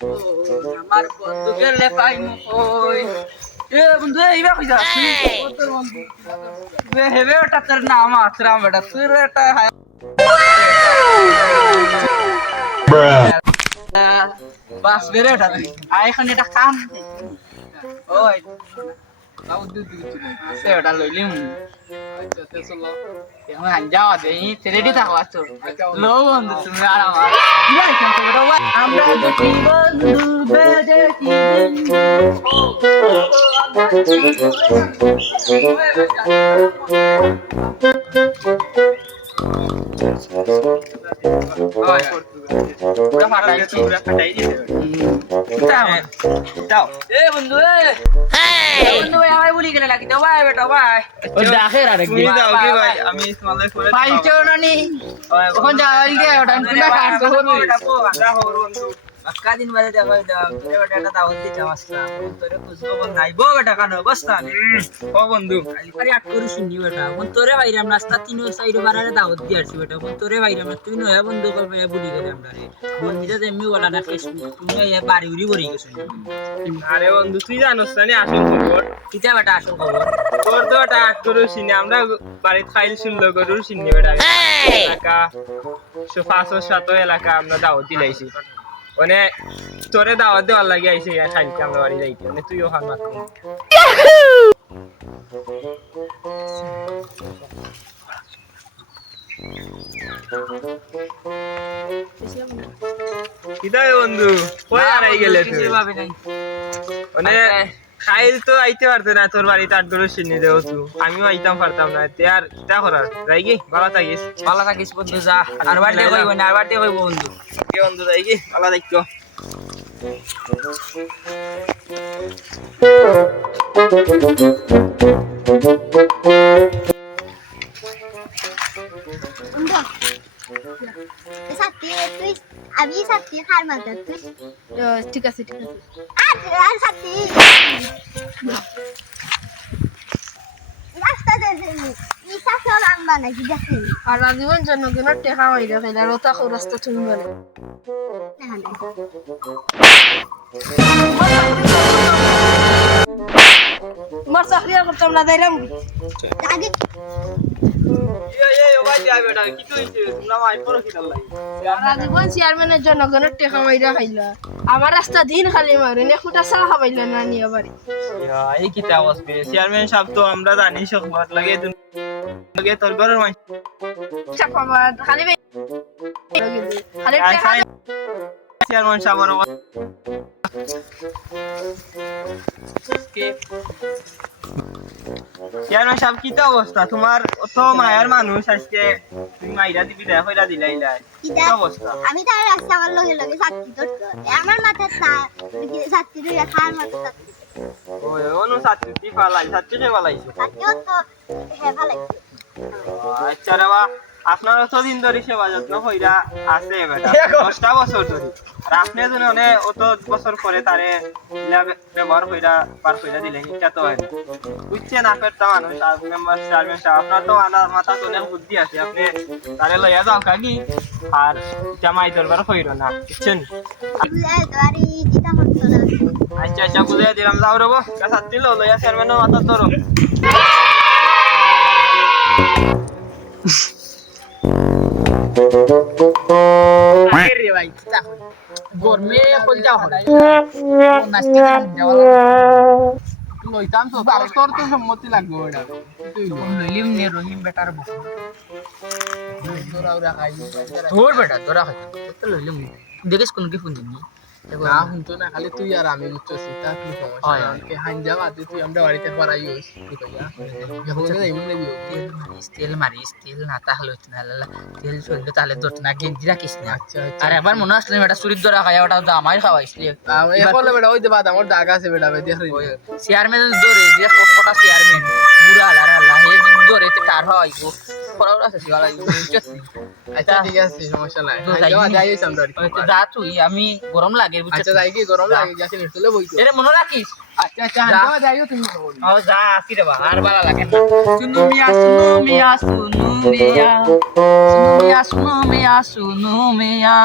আমার বন্ধুকে লেখাই মুখই এ বন্ধু এইবা কইছা তোর বন্ধু হেবে ওটা তোর নাম আছরাম বেটা তুই এটা বাস বেরে ওটা তুই আই এখন এটা কাম ওই তাও দুই দুই আছে ওটা লইলিম আচ্ছা তে চলো এখন যাওয়া দেই রেডি থাকো আছো লো বন্ধু তুমি আর আমার ইয়া কেন তো বেটা আমরা দুটি বন্ধু বেজে কি বন্ধু বন্ধু ভাই বলি গেলে নাকি তো ভাই বেটা ভাই দেখের আরে তুমি যাও কি ভাই আমি তোমাদের করে পাইছো না নি ওখান যাই গে ওটা না কাট করো বেটা পো আমরা হবো বন্ধু আজকা দিন বাদে দেখো দাও তোরে বেটা একটা দাওয়াত দিতে চাওয়াসলা তোরে খুশখবর নাইবো বেটা কানো অবস্থা ও বন্ধু আরে আট করে শুনি বেটা মন তোরে বাইরে আমরা রাস্তা তিন সাইড বারারে দাওয়াত দি আসি বেটা মন তোরে বাইরে আমরা তুই নয় বন্ধু কল ভাই বলি গেলে আমরা রে মন মিটা এমনি বলা না তুমি এই বাড়ি উড়ি বলি গেছ আরে বন্ধু তুই জানোস না নি আসল খবর কিটা বেটা আসল খবর তোর তো এটা আট করে শুনি আমরা বাড়িতে খাইল শুনলো গরুর শুনি বেটা এলাকা 500-700 এলাকা আমরা দাওয়াত দিলাইছি মানে তোরে দাওয়াত দেওয়ার লাগে আইছে খাইলকে আমরা বাড়ি যাইতে মানে তুইও খান মাত্র কিদায় বন্ধু কই আড়াই গেলে তুই মানে খাইল তো আইতে পারতে না তোর বাড়িতে আট গরু শুনি দেও তুই আমিও আইতাম পারতাম না তে আর কিটা করার যাই কি ভালো থাকিস বন্ধু যা আর বাড়ি কইব না আর বাড়ি কইব বন্ধু কি বন্ধু যাই কি ভালো থাকো আমি সাথী খার মারতে তুই ঠিক আছে আর সাথী রাস্তা দিয়ে নিশা সব আম্বা নাকি দেখেন আর জীবন জনগণের টেকা হইলে খেলে আর ওটা রাস্তা তুমি বলে তোমার চাকরি আর করতাম না যাইলাম আগে ও ভাই যাই বেটা কি কইছিস তোমরা মাই পড়ো কি দল লাগে সারা জীবন চেয়ারম্যানের জনগণের টেকা মাইরা খাইলা আমার রাস্তা দিন খালি মারে নে ফুটা চা খাবাইলা না নিয়ে বাড়ি এই কিতা অবস্থা চেয়ারম্যান সাহেব তো আমরা জানি সকবাত লাগে লাগে তোর ঘরের মাই চাপাবা খালি খালি টেকা চেয়ারম্যান সাহেব আর চেয়ারম্যান সাহেব কিতা অবস্থা তোমার অত মায়ার মানুষ আজকে তুমি মাইরা দিবি দেখ হইরা দিলাইলা কি অবস্থা আমি তার রাস্তা আমার লগে লগে সাথী ধরতো আমার মাথা না সাথী ধরে খার মাথা সাথী ওই অনু সাথী ফালাই সাথী কে ফালাইছো সাথীও তো হে ভালো আচ্ছা রে বা আপনার অত দিন ধরে সেবা যত্ন হইরা আছে বেটা 10টা বছর ধরে আর আপনি যদি অত বছর পরে তারে ব্যবহার হইরা পার হইরা দিলেন এটা তো হয় বুঝছেন আপনারটা মানুষ আর মেম্বার চেয়ারম্যান সাহেব আপনার তো মাথা তো অনেক বুদ্ধি আছে আপনি তারে লইয়া যাও কাকি আর জামাই দরবার হইল না বুঝছেন বুঝাই দোয়ারি দিতা হতো না আচ্ছা বুঝাই দিলাম যাও রবো কাছাত দিল লইয়া চেয়ারম্যানের মাথা ধরো রে ভাই গরমে কলটা হয় নাস্তি যাওয়া লইতাম তো তোর তো সম্মতি লাগবে ওটা তুই লইলিম নে রহিম বেটার বক তোরা ওরা খাই তোর বেটা তোরা খাই তো লইলিম দেখিস কোন কি ফোন দিনি না শুনতো না খালি তুই আর আমি বুঝছো সীতা কি সমস্যা কে হাঞ্জা বাদে তুই আমরা বাড়িতে পড়াইস কি কইয়া এখন এমনি তেল মারিস তেল না তাহলে না তেল চললে তাহলে দত না গেঞ্জি রাখিস না আচ্ছা আর একবার মনে আসলে এটা চুরির ধরা খায় ওটা জামাই খাওয়াইছিলি এখন বেটা ওই যে বাদ আমার দাগ আছে বেটা ভাই দেখ চেয়ারম্যান ধরে যে কটা চেয়ারম্যান পুরা আল্লাহ হে ধরে তার হইবো পড়াও আছে সিগালা আচ্ছা ঠিক আছে সমস্যা নাই যাইস আমরা তো যা তুই আমি গরম লাগে বুঝছিস আচ্ছা যাই কি গরম লাগে যাসি নিচলে বইতো এরে মনে রাখিস আচ্ছা যাইও তুমি ও যা আসি রে বা আর ভালো লাগে না শুনু মিয়া